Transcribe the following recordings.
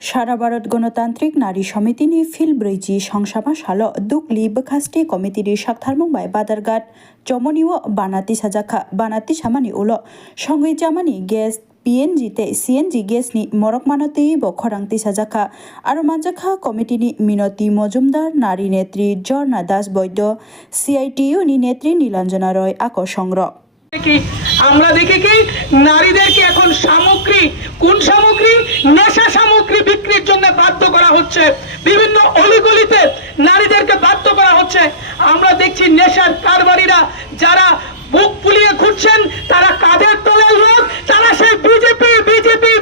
সারা ভারত গণতান্ত্রিক নারী সমিতিनि फिलब्रैजि সংসাमा साल दुखलि बखास्टे कमिटिनि साकथारमंबाय बादारघाट जमनिओ बानाति साजाखा बानाति सामानि उलो संगै जामानि गेस PNG CNG गेसनि मरक मानते बखरांति साजाखा आरो मानजाखा कमिटिनि मिनति मजुमदार नारी नेत्री झर्णा दास वैद्य CITU नि नेत्री नीलांजना रय आकर्षंग्र আমরা দেখি কি নারীদেরকে এখন সামগ্রী কোন সামগ্রী নেশা সামগ্রী বিক্রির জন্য বাধ্য করা হচ্ছে বিভিন্ন অলিগলিতে নারীদেরকে বাধ্য করা হচ্ছে আমরা দেখছি নেশার কারবারিরা যারা বুক ফুলিয়ে ঘুরছেন তারা কাদের দলের লোক তারা সেই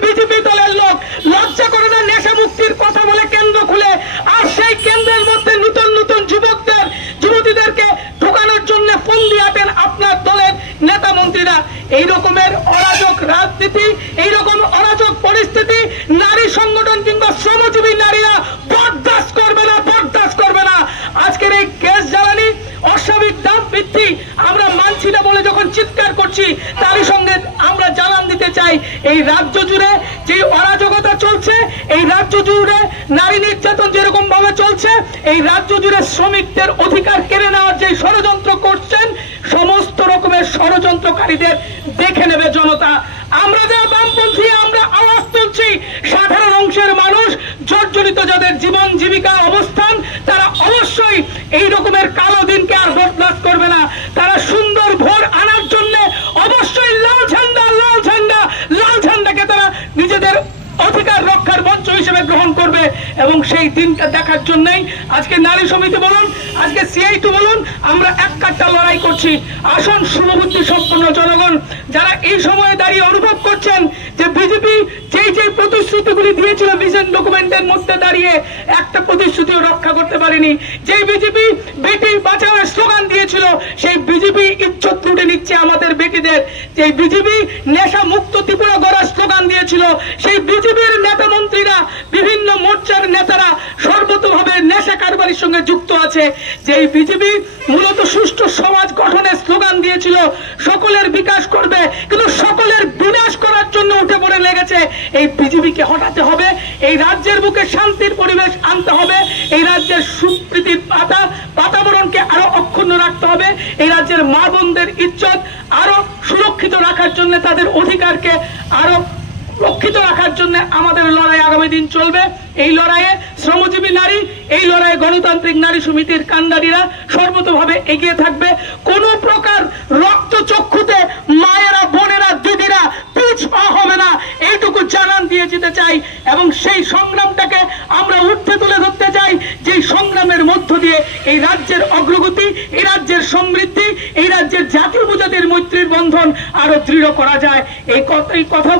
বিজেপি দলের লোক লজ্জা করে না নেশা মুক্তির কথা বলে কেন্দ্র খুলে আর সেই কেন্দ্রের মধ্যে নতুন নতুন যুবকদের যুবতীদেরকে ঢোকানোর জন্য ফোন দিয়েছেন আপনার দলের নেতা মন্ত্রীরা এই রকমের অরাজক রাজনীতি এই রকম অরাজক পরিস্থিতি নারী সংগঠন কিংবা শ্রমজীবী নারীরা বরদাস্ত করবে না আজকের এই গ্যাস জ্বালানি অস্বাভাবিক দাম বৃদ্ধি আমরা মানছি না বলে যখন চিৎকার করছি তারই সঙ্গে আমরা জানান দিতে চাই এই রাজ্য জুড়ে যে অরাজকতা চলছে এই রাজ্য জুড়ে নারী নির্যাতন যেরকম ভাবে চলছে এই রাজ্য জুড়ে শ্রমিকদের অধিকার কেড়ে নেওয়ার যে ষড়যন্ত্র করছেন সমস্ত রকমের ষড়যন্ত্রকারীদের দেখে নেবে জনতা আমরা যা বামপন্থী আমরা আওয়াজ তুলছি সাধারণ অংশের মানুষ জর্জরিত যাদের জীবন জীবিকা অবস্থান তারা অবশ্যই এই রকমের কালো দিনকে আর বরদাস্ত করবে না তারা সুন্দর ভোর আনার জন্য অবশ্যই লাল ঝান্ডাকে তারা নিজেদের অধিকার রক্ষার মঞ্চ হিসেবে গ্রহণ করবে এবং সেই দিনটা দেখার জন্যই আজকে নারী সমিতি বলুন আজকে CITU বলুন আমরা এক কাট্টা লড়াই করছি আসন শুভবুদ্ধি সম্পন্ন জনগণ যারা এই সময়ে দাঁড়িয়ে অনুভব করছেন যে বিজেপি যেই প্রতিশ্রুতিগুলি দিয়েছিল ভিশন ডকুমেন্টের মধ্যে দাঁড়িয়ে একটা প্রতিশ্রুতিও রক্ষা করতে পারেনি যেই বিজেপি বেটি বাঁচাওয়ার স্লোগান দিয়েছিল সেই বিজেপি ইজ্জত লুটে নিচ্ছে আমাদের বেটিদের যেই বিজেপি নেশা মুক্ত ত্রিপুরা গড়ার স্লোগান দিয়েছিল সেই বিজেপির নেতা মন্ত্রীরা বিভিন্ন মোর্চার নেতারা সর্বতভাবে নেশা কারবারির সঙ্গে যুক্ত আছে যেই বিজেপি মূলত সুষ্ঠু সমাজ গঠনের স্লোগান দিয়েছিল সকলের বিকাশ করবে কিন্তু সকলের বিনাশ করার জন্য উঠে পড়ে লেগেছে এই বিজেপিকে হটাতে হবে এই রাজ্যের বুকে শান্তির পরিবেশ আনতে হবে এই রাজ্যের সুপ্রীতির বাতাবরণকে আরো অক্ষুণ্ণ রাখতে হবে এই রাজ্যের মা বোনদের ইজ্জত আরো সুরক্ষিত রাখার জন্য তাদের অধিকারকে আরো রক্ষিত রাখার জন্য আমাদের লড়াই আগামী দিন চলবে এই লড়াইয়ে শ্রমজীবী নারী এই লড়াইয়ে গণতান্ত্রিক নারী সমিতির কান্ডারীরা সর্বতভাবে এগিয়ে থাকবে কোন প্রকার রক্ত চক্ষুতে মায়েরা বোনেরা দিদিরা পিছপা হবে না এইটুকু জানান দিয়ে যেতে চাই এবং সেই সংগ্রামটাকে আমরা উঠে তুলে ধরতে চাই যে সংগ্রামের মধ্য দিয়ে এই রাজ্যের অগ্রগতি এই রাজ্যের সমৃদ্ধি এই রাজ্যের জাতীয় উপজাতির মৈত্রীর বন্ধন আরো দৃঢ় করা যায় এই কথা